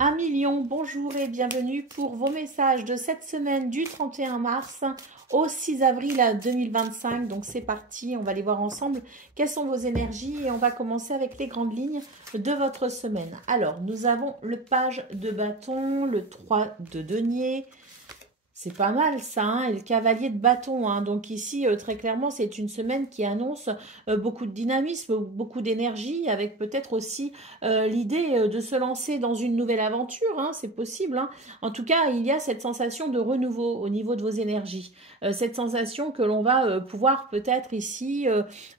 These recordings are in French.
Amis Lion, bonjour et bienvenue pour vos messages de cette semaine du 31 mars au 6 avril 2025. Donc c'est parti, on va les voir ensemble. Quelles sont vos énergies? Et on va commencer avec les grandes lignes de votre semaine. Alors, nous avons le page de bâton, le 3 de denier. C'est pas mal ça, hein, et le cavalier de bâton. Hein. Donc ici, très clairement, c'est une semaine qui annonce beaucoup de dynamisme, beaucoup d'énergie, avec peut-être aussi l'idée de se lancer dans une nouvelle aventure. Hein, c'est possible. Hein. En tout cas, il y a cette sensation de renouveau au niveau de vos énergies. Cette sensation que l'on va pouvoir peut-être ici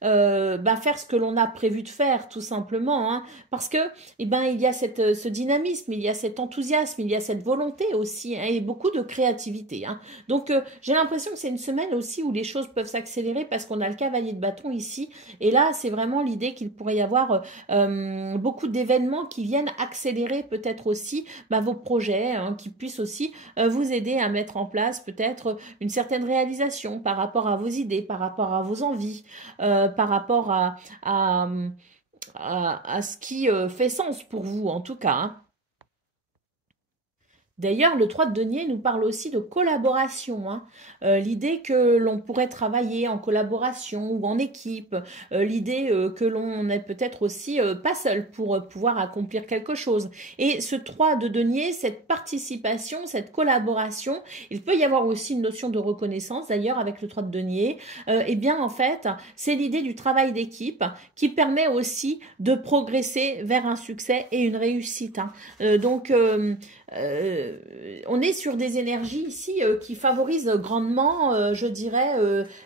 faire ce que l'on a prévu de faire, tout simplement. Hein, parce que il y a ce dynamisme, il y a cet enthousiasme, il y a cette volonté aussi, hein, et beaucoup de créativité. Hein. Donc, j'ai l'impression que c'est une semaine aussi où les choses peuvent s'accélérer parce qu'on a le cavalier de bâton ici. Et là, c'est vraiment l'idée qu'il pourrait y avoir beaucoup d'événements qui viennent accélérer peut-être aussi vos projets, hein, qui puissent aussi vous aider à mettre en place peut-être une certaine réalisation par rapport à vos idées, par rapport à vos envies, par rapport à, à ce qui fait sens pour vous, en tout cas. Hein. D'ailleurs, le 3 de denier nous parle aussi de collaboration. Hein. L'idée que l'on pourrait travailler en collaboration ou en équipe. L'idée que l'on n'est peut-être aussi pas seul pour pouvoir accomplir quelque chose. Et ce 3 de denier, cette participation, cette collaboration, il peut y avoir aussi une notion de reconnaissance d'ailleurs avec le 3 de denier. Eh bien, en fait, c'est l'idée du travail d'équipe qui permet aussi de progresser vers un succès et une réussite. Hein. Euh, on est sur des énergies ici qui favorisent grandement, je dirais,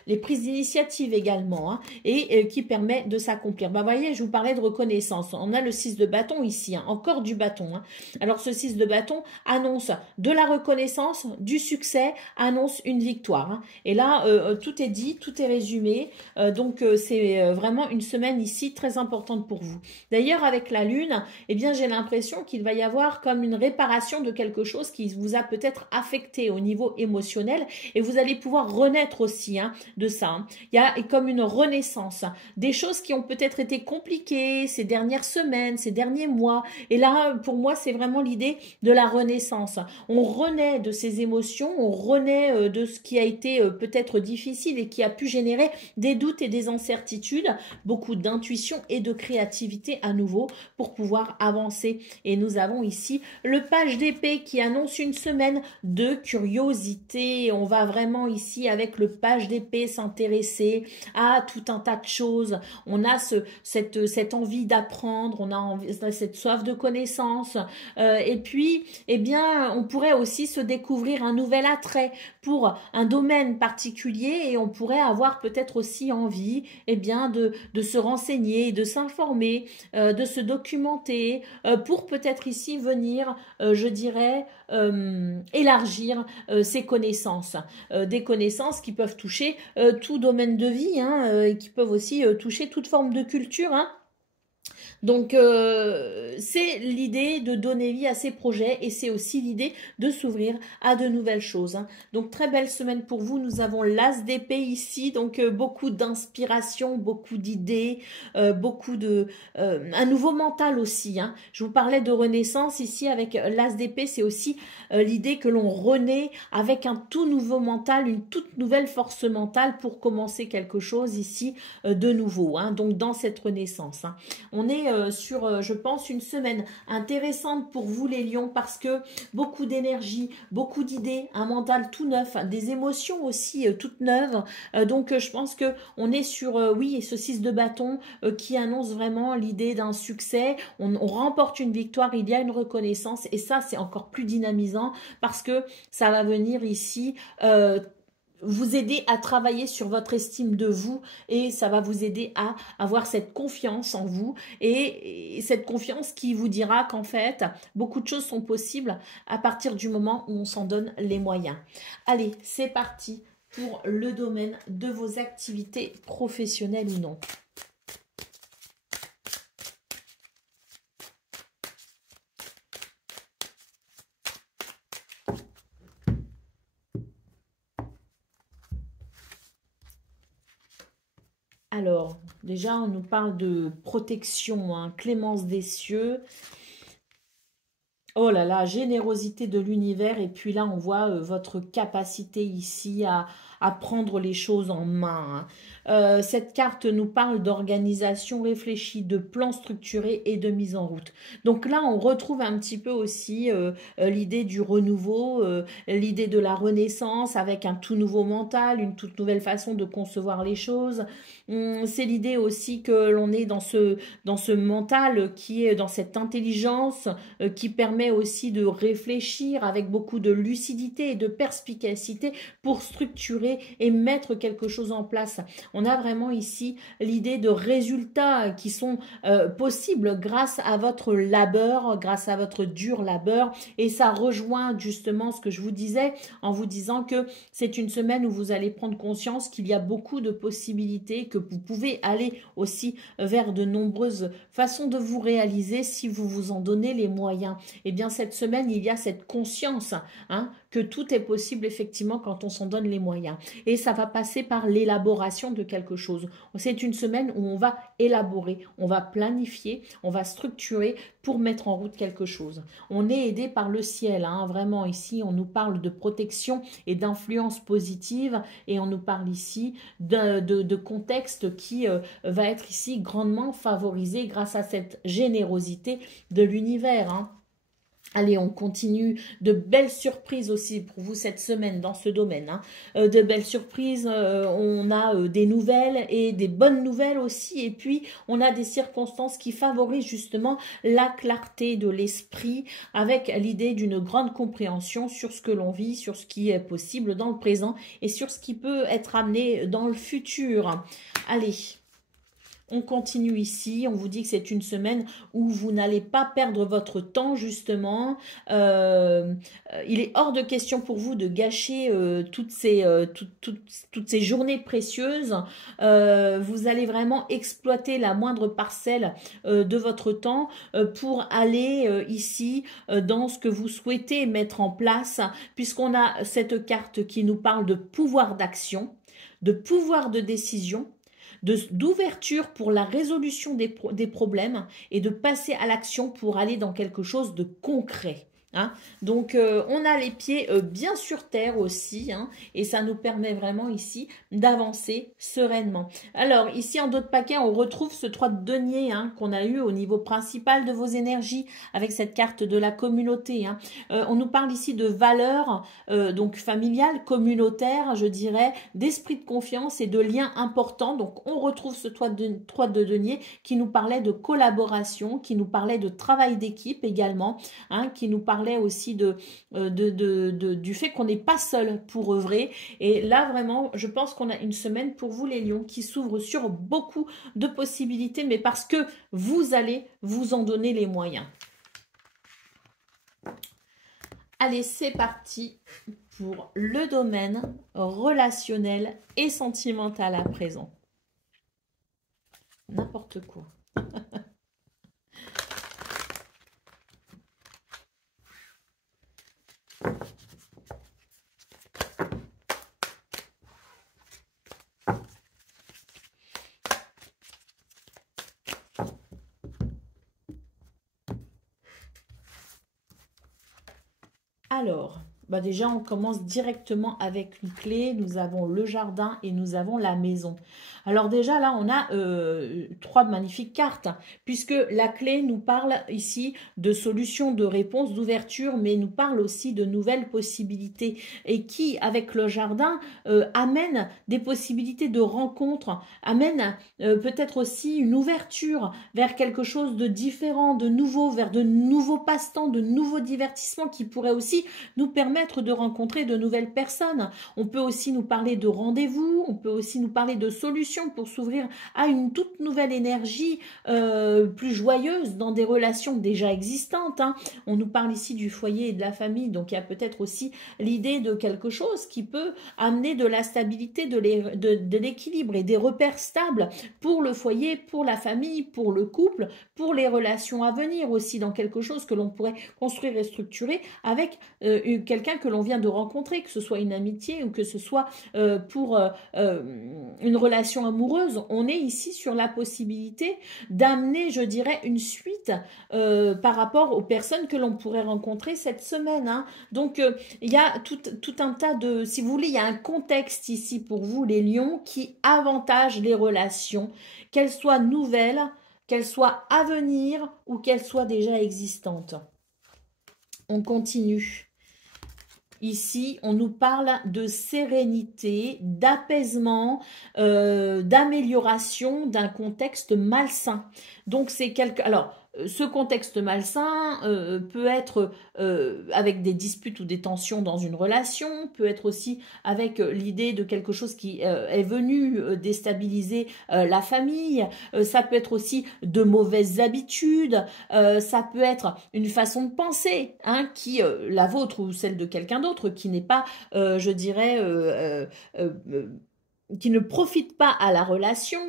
les prises d'initiative également, hein, et qui permet de s'accomplir. Vous voyez, je vous parlais de reconnaissance. On a le 6 de bâton ici, hein, encore du bâton. Hein. Alors ce 6 de bâton annonce de la reconnaissance, du succès, annonce une victoire. Hein. Et là, tout est dit, tout est résumé. C'est vraiment une semaine ici très importante pour vous. D'ailleurs, avec la lune, eh bien, j'ai l'impression qu'il va y avoir comme une réparation de quelque chose qui vous a peut-être affecté au niveau émotionnel et vous allez pouvoir renaître aussi, hein, de ça. Hein. Il y a comme une renaissance, des choses qui ont peut-être été compliquées ces dernières semaines, ces derniers mois. Et là, pour moi, c'est vraiment l'idée de la renaissance. On renaît de ces émotions, on renaît de ce qui a été peut-être difficile et qui a pu générer des doutes et des incertitudes, beaucoup d'intuition et de créativité à nouveau pour pouvoir avancer. Et nous avons ici le page d'épée qui annonce une semaine de curiosité. On va vraiment ici avec le page d'épée s'intéresser à tout un tas de choses. On a cette envie d'apprendre, on a cette soif de connaissance. Et puis, eh bien, on pourrait aussi se découvrir un nouvel attrait pour un domaine particulier et on pourrait avoir peut-être aussi envie, eh bien, de se renseigner, de s'informer, de se documenter pour peut-être ici venir, je dirais, élargir ses connaissances. Des connaissances qui peuvent toucher tout domaine de vie, hein, et qui peuvent aussi toucher toute forme de culture. Hein. Donc, c'est l'idée de donner vie à ces projets et c'est aussi l'idée de s'ouvrir à de nouvelles choses. Hein. Donc, très belle semaine pour vous. Nous avons l'As d'épée ici, donc beaucoup d'inspiration, beaucoup d'idées, un nouveau mental aussi. Hein. Je vous parlais de renaissance ici avec l'As d'épée, c'est aussi l'idée que l'on renaît avec un tout nouveau mental, une toute nouvelle force mentale pour commencer quelque chose ici de nouveau. Hein. Donc, dans cette renaissance. Hein. On est sur, je pense, une semaine intéressante pour vous les lions parce que beaucoup d'énergie, beaucoup d'idées, un mental tout neuf, des émotions aussi toutes neuves. Je pense que on est sur, oui, ce 6 de bâton qui annonce vraiment l'idée d'un succès. On remporte une victoire, il y a une reconnaissance et ça, c'est encore plus dynamisant parce que ça va venir ici vous aider à travailler sur votre estime de vous et ça va vous aider à avoir cette confiance en vous et cette confiance qui vous dira qu'en fait, beaucoup de choses sont possibles à partir du moment où on s'en donne les moyens. Allez, c'est parti pour le domaine de vos activités professionnelles ou non. Alors, déjà, on nous parle de protection, hein, clémence des cieux. Oh là là, générosité de l'univers. Et puis là, on voit votre capacité ici à prendre les choses en main, hein. Cette carte nous parle d'organisation réfléchie, de plans structurés et de mise en route. Donc là, on retrouve un petit peu aussi l'idée du renouveau, l'idée de la renaissance avec un tout nouveau mental, une toute nouvelle façon de concevoir les choses. C'est l'idée aussi que l'on est dans ce mental qui est dans cette intelligence qui permet aussi de réfléchir avec beaucoup de lucidité et de perspicacité pour structurer et mettre quelque chose en place. On a vraiment ici l'idée de résultats qui sont possibles grâce à votre labeur, grâce à votre dur labeur. Et ça rejoint justement ce que je vous disais en vous disant que c'est une semaine où vous allez prendre conscience qu'il y a beaucoup de possibilités, que vous pouvez aller aussi vers de nombreuses façons de vous réaliser si vous vous en donnez les moyens. Eh bien, cette semaine, il y a cette conscience, hein, que tout est possible effectivement quand on s'en donne les moyens. Et ça va passer par l'élaboration de quelque chose. C'est une semaine où on va élaborer, on va planifier, on va structurer pour mettre en route quelque chose. On est aidé par le ciel, hein, vraiment ici, on nous parle de protection et d'influence positive et on nous parle ici de contexte qui va être ici grandement favorisé grâce à cette générosité de l'univers, hein. Allez, on continue. De belles surprises aussi pour vous cette semaine dans ce domaine, hein. De belles surprises, on a des nouvelles et des bonnes nouvelles aussi. Et puis, on a des circonstances qui favorisent justement la clarté de l'esprit avec l'idée d'une grande compréhension sur ce que l'on vit, sur ce qui est possible dans le présent et sur ce qui peut être amené dans le futur. Allez. On continue ici, on vous dit que c'est une semaine où vous n'allez pas perdre votre temps justement. Il est hors de question pour vous de gâcher toutes ces journées précieuses. Vous allez vraiment exploiter la moindre parcelle de votre temps pour aller ici dans ce que vous souhaitez mettre en place, puisqu'on a cette carte qui nous parle de pouvoir d'action, de pouvoir de décision, d'ouverture pour la résolution des problèmes et de passer à l'action pour aller dans quelque chose de concret. Hein. Donc, on a les pieds bien sur terre aussi, hein, et ça nous permet vraiment ici d'avancer sereinement. Alors, ici en dos de paquet, on retrouve ce 3 de denier, hein, qu'on a eu au niveau principal de vos énergies avec cette carte de la communauté, hein. On nous parle ici de valeurs donc familiales, communautaires, je dirais, d'esprit de confiance et de liens importants. Donc, on retrouve ce 3 de denier qui nous parlait de collaboration, qui nous parlait de travail d'équipe également, hein, qui nous parlait aussi du fait qu'on n'est pas seul pour œuvrer. Et là, vraiment, je pense qu'on a une semaine pour vous, les lions, qui s'ouvre sur beaucoup de possibilités, mais parce que vous allez vous en donner les moyens. Allez, c'est parti pour le domaine relationnel et sentimental à présent. N'importe quoi. Alors, bah déjà, on commence directement avec une clé. Nous avons le jardin et nous avons la maison. Alors déjà, là, on a 3 magnifiques cartes, puisque la clé nous parle ici de solutions, de réponses, d'ouverture, mais nous parle aussi de nouvelles possibilités et qui, avec le jardin, amène des possibilités de rencontres, amène peut-être aussi une ouverture vers quelque chose de différent, de nouveau, vers de nouveaux passe-temps, de nouveaux divertissements qui pourraient aussi nous permettre de rencontrer de nouvelles personnes. On peut aussi nous parler de rendez-vous, on peut aussi nous parler de solutions pour s'ouvrir à une toute nouvelle énergie plus joyeuse dans des relations déjà existantes, hein. On nous parle ici du foyer et de la famille, donc il y a peut-être aussi l'idée de quelque chose qui peut amener de la stabilité, de l'équilibre et des repères stables pour le foyer, pour la famille, pour le couple, pour les relations à venir aussi, dans quelque chose que l'on pourrait construire et structurer avec quelqu'un quelqu'un que l'on vient de rencontrer, que ce soit une amitié ou que ce soit pour une relation amoureuse. On est ici sur la possibilité d'amener, je dirais, une suite par rapport aux personnes que l'on pourrait rencontrer cette semaine. Hein. Donc, il y a tout un tas de... Si vous voulez, il y a un contexte ici pour vous, les lions, qui avantage les relations, qu'elles soient nouvelles, qu'elles soient à venir ou qu'elles soient déjà existantes. On continue. Ici, on nous parle de sérénité, d'apaisement, d'amélioration d'un contexte malsain. Donc, c'est quelque... Alors, ce contexte malsain peut être avec des disputes ou des tensions dans une relation, peut être aussi avec l'idée de quelque chose qui est venu déstabiliser la famille, ça peut être aussi de mauvaises habitudes, ça peut être une façon de penser, hein, qui la vôtre ou celle de quelqu'un d'autre, qui n'est pas, je dirais, qui ne profite pas à la relation.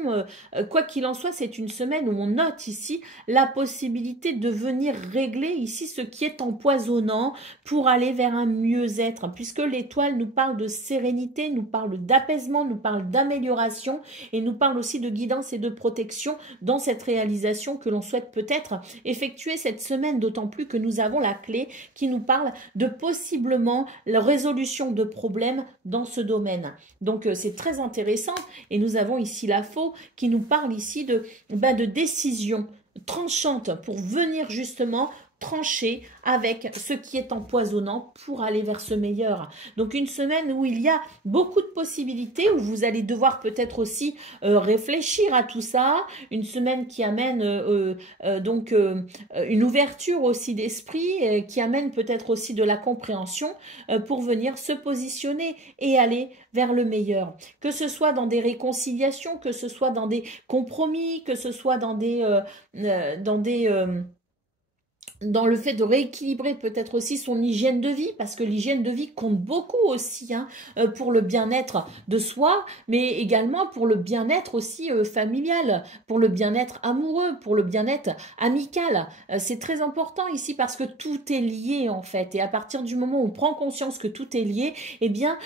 Quoi qu'il en soit, c'est une semaine où on note ici la possibilité de venir régler ici ce qui est empoisonnant pour aller vers un mieux-être, puisque l'étoile nous parle de sérénité, nous parle d'apaisement, nous parle d'amélioration et nous parle aussi de guidance et de protection dans cette réalisation que l'on souhaite peut-être effectuer cette semaine, d'autant plus que nous avons la clé qui nous parle de possiblement la résolution de problèmes dans ce domaine. Donc c'est très intéressant et nous avons ici la faux qui nous parle ici de décision tranchante pour venir justement trancher avec ce qui est empoisonnant pour aller vers ce meilleur. Donc une semaine où il y a beaucoup de possibilités, où vous allez devoir peut-être aussi réfléchir à tout ça, une semaine qui amène une ouverture aussi d'esprit, qui amène peut-être aussi de la compréhension pour venir se positionner et aller vers le meilleur. Que ce soit dans des réconciliations, que ce soit dans des compromis, que ce soit dans dans le fait de rééquilibrer peut-être aussi son hygiène de vie, parce que l'hygiène de vie compte beaucoup aussi hein, pour le bien-être de soi, mais également pour le bien-être aussi familial, pour le bien-être amoureux, pour le bien-être amical. C'est très important ici parce que tout est lié en fait, et à partir du moment où on prend conscience que tout est lié, eh bien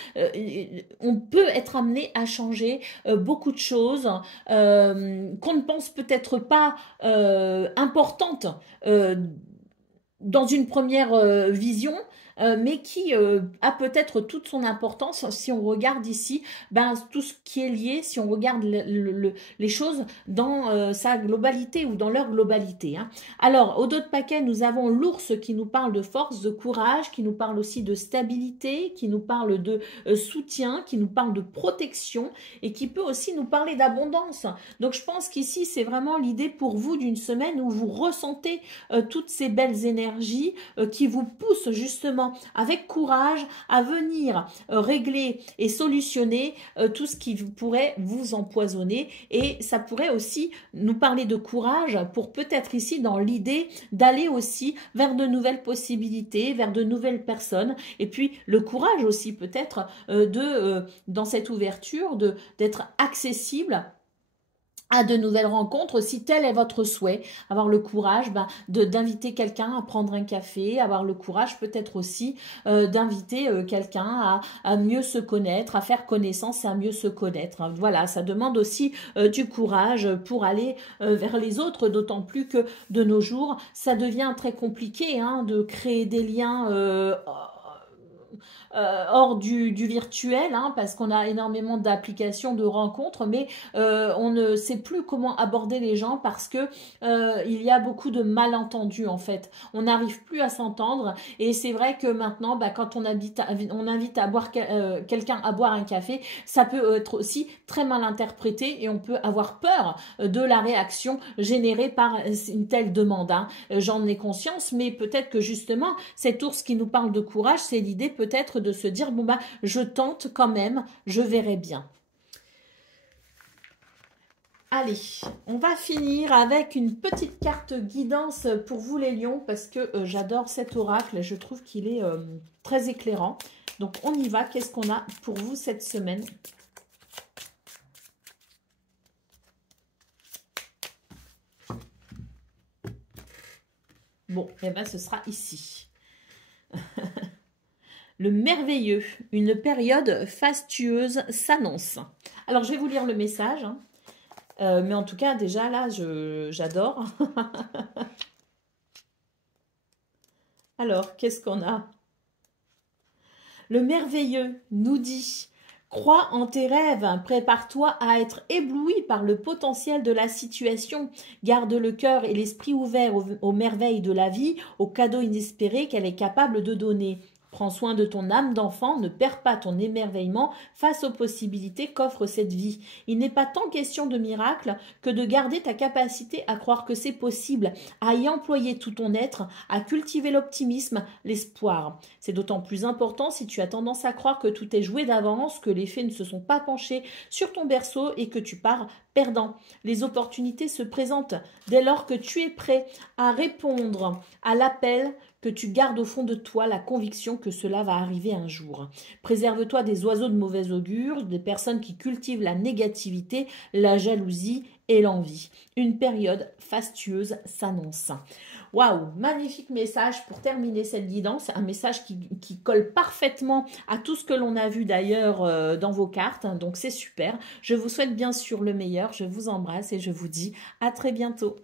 on peut être amené à changer beaucoup de choses qu'on ne pense peut-être pas importantes dans une première vision, mais qui a peut-être toute son importance si on regarde ici tout ce qui est lié, si on regarde les choses dans sa globalité ou dans leur globalité. Hein. Alors, au dos de paquet, nous avons l'ours qui nous parle de force, de courage, qui nous parle aussi de stabilité, qui nous parle de soutien, qui nous parle de protection et qui peut aussi nous parler d'abondance. Donc, je pense qu'ici, c'est vraiment l'idée pour vous d'une semaine où vous ressentez toutes ces belles énergies qui vous poussent justement avec courage à venir régler et solutionner tout ce qui pourrait vous empoisonner, et ça pourrait aussi nous parler de courage pour peut-être ici dans l'idée d'aller aussi vers de nouvelles possibilités, vers de nouvelles personnes, et puis le courage aussi peut-être dans cette ouverture d'être accessible à de nouvelles rencontres, si tel est votre souhait, avoir le courage d'inviter quelqu'un à prendre un café, avoir le courage peut-être aussi d'inviter quelqu'un à mieux se connaître, à faire connaissance et à mieux se connaître. Voilà, ça demande aussi du courage pour aller vers les autres, d'autant plus que de nos jours, ça devient très compliqué hein, de créer des liens hors du virtuel, hein, parce qu'on a énormément d'applications de rencontres, mais on ne sait plus comment aborder les gens parce que il y a beaucoup de malentendus en fait. On n'arrive plus à s'entendre, et c'est vrai que maintenant, quand on invite à boire quelqu'un à boire un café, ça peut être aussi très mal interprété et on peut avoir peur de la réaction générée par une telle demande. Hein. J'en ai conscience, mais peut-être que justement, cet ours qui nous parle de courage, c'est l'idée peut-être de se dire, je tente quand même, je verrai bien. Allez, on va finir avec une petite carte guidance pour vous les lions, parce que j'adore cet oracle, je trouve qu'il est très éclairant. Donc on y va, qu'est-ce qu'on a pour vous cette semaine ? Bon, et ce sera ici. Le merveilleux, une période fastueuse s'annonce. Alors, je vais vous lire le message, hein. Mais en tout cas, déjà, là, j'adore. Alors, qu'est-ce qu'on a? Le merveilleux nous dit: crois en tes rêves, prépare-toi à être ébloui par le potentiel de la situation. Garde le cœur et l'esprit ouverts aux merveilles de la vie, aux cadeaux inespérés qu'elle est capable de donner. Prends soin de ton âme d'enfant, ne perds pas ton émerveillement face aux possibilités qu'offre cette vie. Il n'est pas tant question de miracle que de garder ta capacité à croire que c'est possible, à y employer tout ton être, à cultiver l'optimisme, l'espoir. C'est d'autant plus important si tu as tendance à croire que tout est joué d'avance, que les faits ne se sont pas penchés sur ton berceau et que tu pars perdant. Les opportunités se présentent dès lors que tu es prêt à répondre à l'appel, que tu gardes au fond de toi la conviction que cela va arriver un jour. Préserve-toi des oiseaux de mauvais augure, des personnes qui cultivent la négativité, la jalousie et l'envie. Une période fastueuse s'annonce. Waouh, magnifique message pour terminer cette guidance, un message qui colle parfaitement à tout ce que l'on a vu d'ailleurs dans vos cartes, hein, donc c'est super. Je vous souhaite bien sûr le meilleur, je vous embrasse et je vous dis à très bientôt.